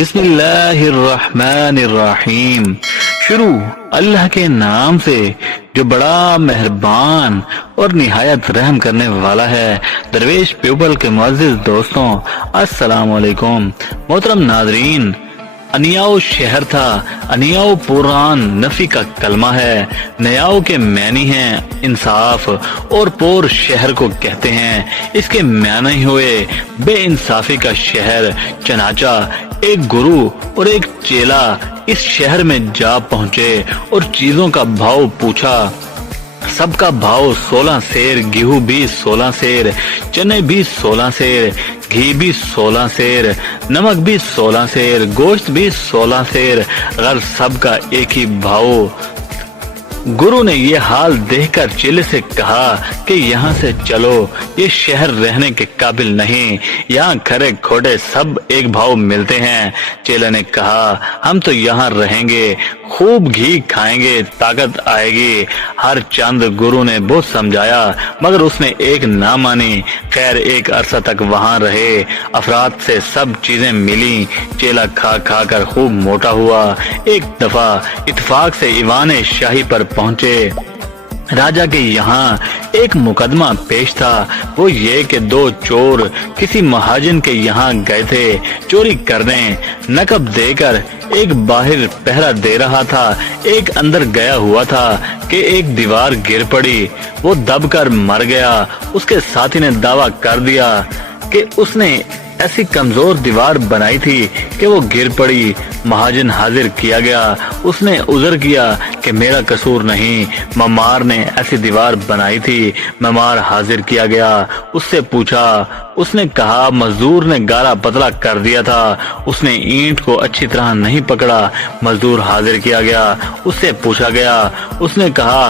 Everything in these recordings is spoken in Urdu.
بسم اللہ الرحمن الرحیم۔ شروع اللہ کے نام سے جو بڑا مہربان اور نہایت رحم کرنے والا ہے۔ درویش پیپل کے معزز دوستوں، السلام علیکم۔ محترم ناظرین، انیاؤ شہر تھا، انیاؤ پوران نفی کا کلمہ ہے، نیاؤ کے معنی ہیں انصاف، اور پور شہر کو کہتے ہیں۔ اس کے معنی ہوئے بے انصافی کا شہر۔ چنانچہ ایک گرو اور ایک چیلا اس شہر میں جا پہنچے اور چیزوں کا بھاؤ پوچھا۔ سب کا بھاؤ 16 سیر، گیہوں بھی 16 سیر، چنے بھی 16 سیر، گھی بھی 16 سیر، نمک بھی 16 سیر، گوشت بھی 16 سیر، غرض سب کا ایک ہی بھاؤ۔ گرو نے یہ حال دیکھ کر چیلے سے کہا کہ یہاں سے چلو، یہ شہر رہنے کے قابل نہیں، یہاں کھرے کھوٹے سب ایک بھاؤ ملتے ہیں۔ چیلے نے کہا ہم تو یہاں رہیں گے، خوب گھی کھائیں گے، طاقت آئے گی۔ ہر چند گرو نے بہت سمجھایا مگر اس نے ایک نہ مانی۔ خیر ایک عرصہ تک وہاں رہے، افراد سے سب چیزیں ملی، چیلا کھا کھا کر خوب موٹا ہوا۔ ایک دفعہ اتفاق سے ایوان شاہی پر پہنچے۔ راجا کے یہاں ایک مقدمہ پیش تھا، وہ یہ کہ 2 چور کسی مہاجن کے یہاں گئے تھے چوری کرنے۔ نقب دے کر ایک باہر پہرا دے رہا تھا، ایک اندر گیا ہوا تھا کہ ایک دیوار گر پڑی، وہ دب کر مر گیا۔ اس کے ساتھی نے دعویٰ کر دیا کہ اس نے ایسی کمزور دیوار بنائی تھی کہ وہ گر پڑی۔ مہاجن حاضر کیا گیا، اس نے عذر کیا کہ میرا قصور نہیں، ممار نے ایسی دیوار بنائی تھی۔ ممار حاضر کیا گیا، اس سے پوچھا، اس نے کہا مزدور نے گالا پتلا کر دیا تھا، اس نے اینٹ کو اچھی طرح نہیں پکڑا۔ مزدور حاضر کیا گیا، اس سے پوچھا گیا، اس نے کہا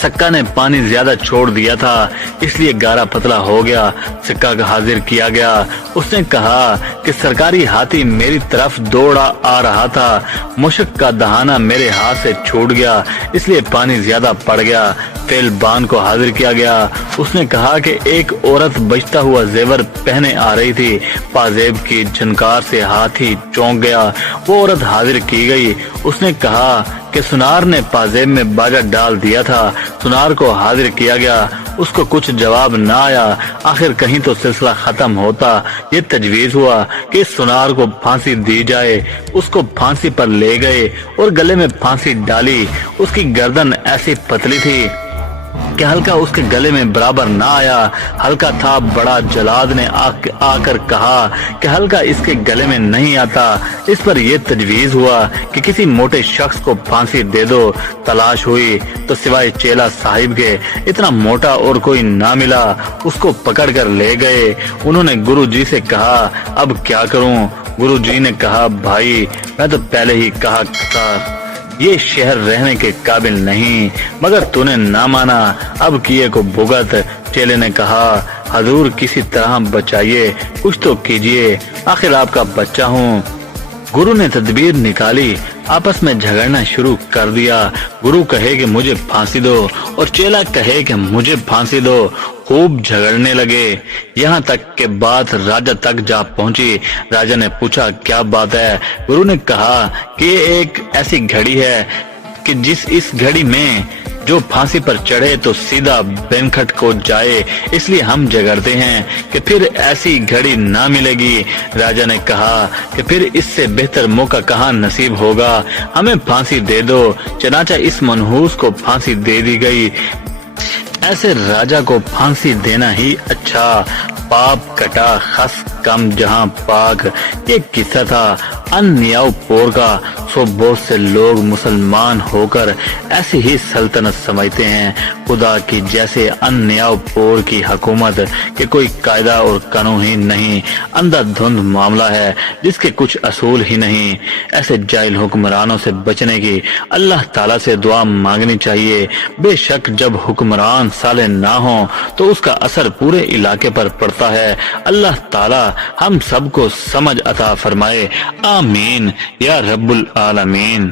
سکا نے پانی زیادہ چھوڑ دیا تھا اس لیے گارا پتلا ہو گیا۔ سکا کا حاضر کیا گیا، اس نے کہا کہ سرکاری ہاتھی میری طرف دوڑا آ رہا تھا، مشک کا دہانہ میرے ہاتھ سے چھوٹ گیا اس لیے پانی زیادہ پڑ گیا۔ فیل بان کو حاضر کیا گیا، اس نے کہا کہ ایک عورت بجتا ہوا زیور پہنے آ رہی تھی، پازیب کی جھنکار سے ہاتھی چونک گیا۔ وہ عورت حاضر کی گئی، اس نے کہا کہ سنار نے پازیب میں باجا ڈال دیا تھا۔ سنار کو حاضر کیا گیا، اس کو کچھ جواب نہ آیا۔ آخر کہیں تو سلسلہ ختم ہوتا، یہ تجویز ہوا کہ اس سنار کو پھانسی دی جائے۔ اس کو پھانسی پر لے گئے اور گلے میں پھانسی ڈالی۔ اس کی گردن ایسی پتلی تھی کہ ہلکا اس کے گلے میں برابر نہ آیا، ہلکا تھا۔ بڑا جلاد نے آ کر کہا کہ ہلکا اس کے گلے میں نہیں آتا۔ اس پر یہ تجویز ہوا کہ کسی موٹے شخص کو پھانسی دے دو۔ تلاش ہوئی تو سوائے چیلا صاحب کے اتنا موٹا اور کوئی نہ ملا۔ اس کو پکڑ کر لے گئے۔ انہوں نے گرو جی سے کہا اب کیا کروں؟ گرو جی نے کہا بھائی میں تو پہلے ہی کہا تھا یہ شہر رہنے کے قابل نہیں، مگر تو نے نہ مانا، اب کیے کو بھگت۔ چیلے نے کہا حضور کسی طرح بچائیے، کچھ تو کیجیے، آخر آپ کا بچہ ہوں۔ گرو نے تدبیر نکالی، آپس میں جھگڑنا شروع کر دیا۔ گرو کہے کہ مجھے پھانسی دو اور چیلا کہے کہ مجھے پھانسی دو۔ خوب جھگڑنے لگے، یہاں تک کہ بات راجا تک جا پہنچی۔ راجا نے پوچھا کیا بات ہے؟ گرو نے کہا کہ یہ ایک ایسی گھڑی ہے کہ اس گھڑی میں جو پھانسی پر چڑھے تو سیدھا بینکھٹ کو جائے، اس لیے ہم جھگڑتے ہیں کہ پھر ایسی گھڑی نہ ملے گی۔ راجا نے کہا کہ پھر اس سے بہتر موقع کہاں نصیب ہوگا، ہمیں پھانسی دے دو۔ چنانچہ اس منحوس کو پھانسی دے دی گئی۔ ایسے راجا کو پھانسی دینا ہی اچھا، پاپ کٹا خس کم جہاں پاک۔ یہ قصہ تھا ان نیاؤ پور کا۔ بہت سے لوگ مسلمان ہو کر ایسی ہی سلطنت سمجھتے ہیں خدا کی جیسے ان نیاؤ پور کی حکومت کہ کوئی قاعدہ اور قانون ہی نہیں، اندھا دھند معاملہ ہے جس کے کچھ اصول ہی نہیں۔ ایسے جاہل حکمرانوں سے بچنے کی اللہ تعالیٰ سے دعا مانگنی چاہیے۔ بے شک جب حکمران صالح نہ ہوں تو اس کا اثر پورے علاقے پر پڑتا ہے۔ اللہ تعالیٰ ہم سب کو سمجھ عطا فرمائے، آمین یا رب العالمین۔